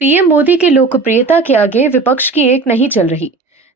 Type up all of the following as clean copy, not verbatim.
PM Modi की लोकप्रियता के आगे विपक्ष की एक नहीं चल रही।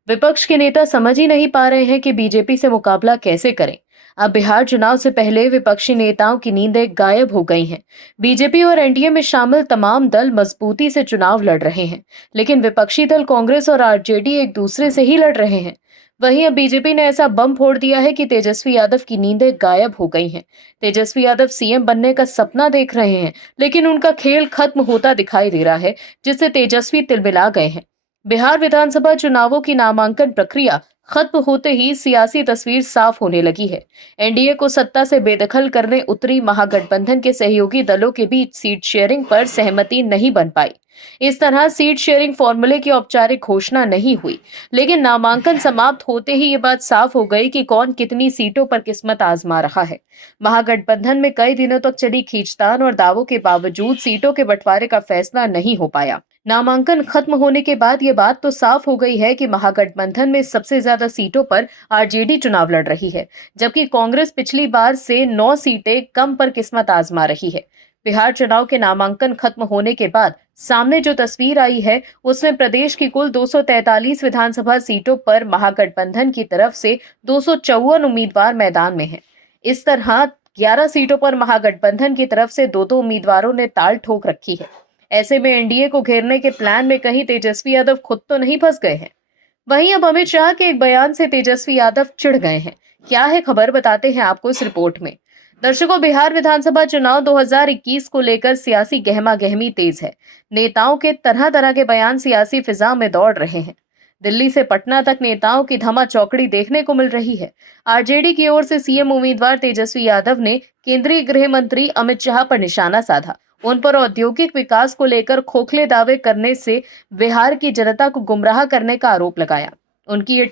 विपक्ष के नेता समझ ही नहीं पा रहे हैं कि बीजेपी से मुकाबला कैसे करें। अब बिहार चुनाव से पहले विपक्षी नेताओं की नींदें गायब हो गई हैं। बीजेपी और एनडीए में शामिल तमाम दल मजबूती से चुनाव लड़ रहे हैं, लेकिन विपक्षी दल कांग्रेस और आरजेडी एक दूसरे से ही लड़ रहे हैं। वहीं अब बीजेपी ने ऐसा बम फोड़ दिया है कि तेजस्वी यादव की नींदें गायब हो गई हैं। तेजस्वी यादव सीएम बनने का सपना देख रहे हैं, लेकिन उनका खेल खत्म होता दिखाई दे रहा है, जिससे तेजस्वी तिलमिला गए हैं। बिहार विधानसभा चुनावों की नामांकन प्रक्रिया खत्म होते ही सियासी तस्वीर साफ होने लगी है। एनडीए को सत्ता से बेदखल करने उतरी महागठबंधन के सहयोगी दलों के बीच सीट शेयरिंग पर सहमति नहीं बन पाई। इस तरह सीट शेयरिंग फॉर्मूले की औपचारिक घोषणा नहीं हुई, लेकिन नामांकन समाप्त होते ही ये बात साफ हो गई कि कौन कितनी सीटों पर किस्मत आजमा रहा है। महागठबंधन में कई दिनों तक चली खींचतान और दावों के बावजूद सीटों के बंटवारे का फैसला नहीं हो पाया। नामांकन खत्म होने के बाद ये बात तो साफ हो गई है कि महागठबंधन में सबसे ज्यादा सीटों पर आरजेडी चुनाव लड़ रही है, जबकि कांग्रेस पिछली बार से 9 सीटें कम पर किस्मत आजमा रही है। बिहार चुनाव के नामांकन खत्म होने के बाद सामने जो तस्वीर आई है, उसमें प्रदेश की कुल 243 विधानसभा सीटों पर महागठबंधन की तरफ से 254 उम्मीदवार मैदान में हैं। इस तरह 11 सीटों पर महागठबंधन की तरफ से दो उम्मीदवारों ने ताल ठोक रखी है। ऐसे में एनडीए को घेरने के प्लान में कहीं तेजस्वी यादव खुद तो नहीं फंस गए हैं। वहीं अब अमित शाह के एक बयान से तेजस्वी यादव चिढ़ गए हैं। क्या है खबर, बताते हैं आपको इस रिपोर्ट में। दर्शकों, बिहार विधानसभा चुनाव 2021 को लेकर सियासी गहमा गहमी तेज है। नेताओं के तरह तरह के बयान सियासी फिजा में दौड़ रहे हैं। दिल्ली से पटना तक नेताओं की धमा चौकड़ी देखने को मिल रही है। आरजेडी की ओर से सीएम उम्मीदवार तेजस्वी यादव ने केंद्रीय गृह मंत्री अमित शाह पर निशाना साधा। उन पर औद्योगिक विकास को लेकर खोखले दावे करने से बिहार की जनता को गुमराह करने का आरोप लगाया। उनकी ये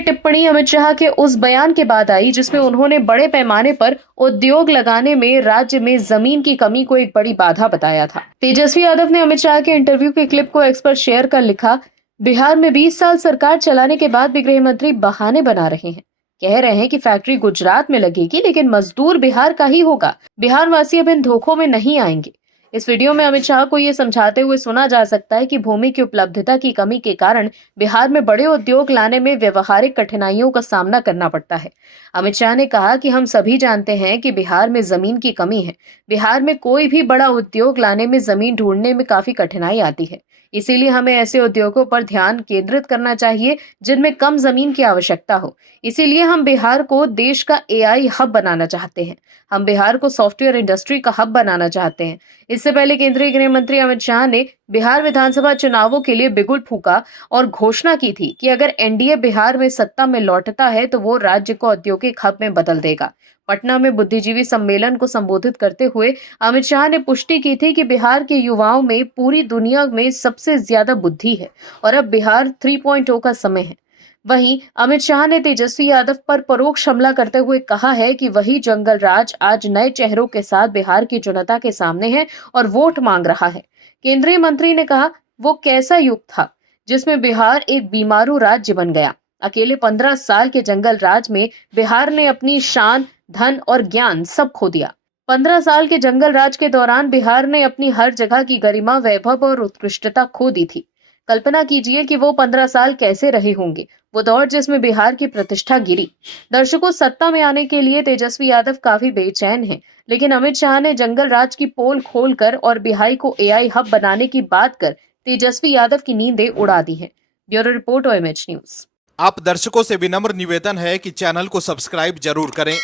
टिप्पणी अमित शाह के उस बयान के बाद आई जिसमें उन्होंने बड़े पैमाने पर उद्योग लगाने में राज्य में जमीन की कमी को एक बड़ी बाधा बताया था। तेजस्वी यादव ने अमित शाह के इंटरव्यू के क्लिप को एक्स पर शेयर कर लिखा, बिहार में 20 साल सरकार चलाने के बाद भी गृह मंत्री बहाने बना रहे हैं। कह रहे हैं कि फैक्ट्री गुजरात में लगेगी, लेकिन मजदूर बिहार का ही होगा। बिहार वासी अब इन धोखों में नहीं आएंगे। इस वीडियो में अमित शाह को ये समझाते हुए सुना जा सकता है कि भूमि की उपलब्धता की कमी के कारण बिहार में बड़े उद्योग लाने में व्यवहारिक कठिनाइयों का सामना करना पड़ता है। अमित शाह ने कहा कि हम सभी जानते हैं कि बिहार में जमीन की कमी है। बिहार में कोई भी बड़ा उद्योग लाने में जमीन ढूंढने में काफी कठिनाई आती है। इसीलिए हमें ऐसे उद्योगों पर ध्यान केंद्रित करना चाहिए जिनमें कम जमीन की आवश्यकता हो। इसीलिए हम बिहार को देश का एआई हब बनाना चाहते हैं। हम बिहार को सॉफ्टवेयर इंडस्ट्री का हब बनाना चाहते हैं। इससे पहले केंद्रीय गृह मंत्री अमित शाह ने बिहार विधानसभा चुनावों के लिए बिगुल फूंका और घोषणा की थी कि अगर एनडीए बिहार में सत्ता में लौटता है तो वो राज्य को औद्योगिक हब में बदल देगा। पटना में बुद्धिजीवी सम्मेलन को संबोधित करते हुए अमित शाह ने पुष्टि की थी कि बिहार के युवाओं में पूरी दुनिया में सबसे ज्यादा बुद्धि है और अब बिहार 3.0 का समय है। वहीं अमित शाह ने तेजस्वी यादव पर परोक्ष हमला करते हुए कहा है कि वही जंगल राज आज नए चेहरों के साथ बिहार की जनता के सामने है और वोट मांग रहा है। केंद्रीय मंत्री ने कहा, वो कैसा युग था जिसमें बिहार एक बीमारू राज्य बन गया। अकेले 15 साल के जंगल राज में बिहार ने अपनी शान, धन और ज्ञान सब खो दिया। 15 साल के जंगल राज के दौरान बिहार ने अपनी हर जगह की गरिमा, वैभव और उत्कृष्टता खो दी थी। कल्पना कीजिए कि वो 15 साल कैसे रहे होंगे, वो दौर जिसमें बिहार की प्रतिष्ठा गिरी। दर्शकों, सत्ता में आने के लिए तेजस्वी यादव काफी बेचैन हैं, लेकिन अमित शाह ने जंगल राज की पोल खोलकर और बिहार को एआई हब बनाने की बात कर तेजस्वी यादव की नींदें उड़ा दी है। Bureau report, OMH news. आप दर्शकों से विनम्र निवेदन है कि चैनल को सब्सक्राइब जरूर करें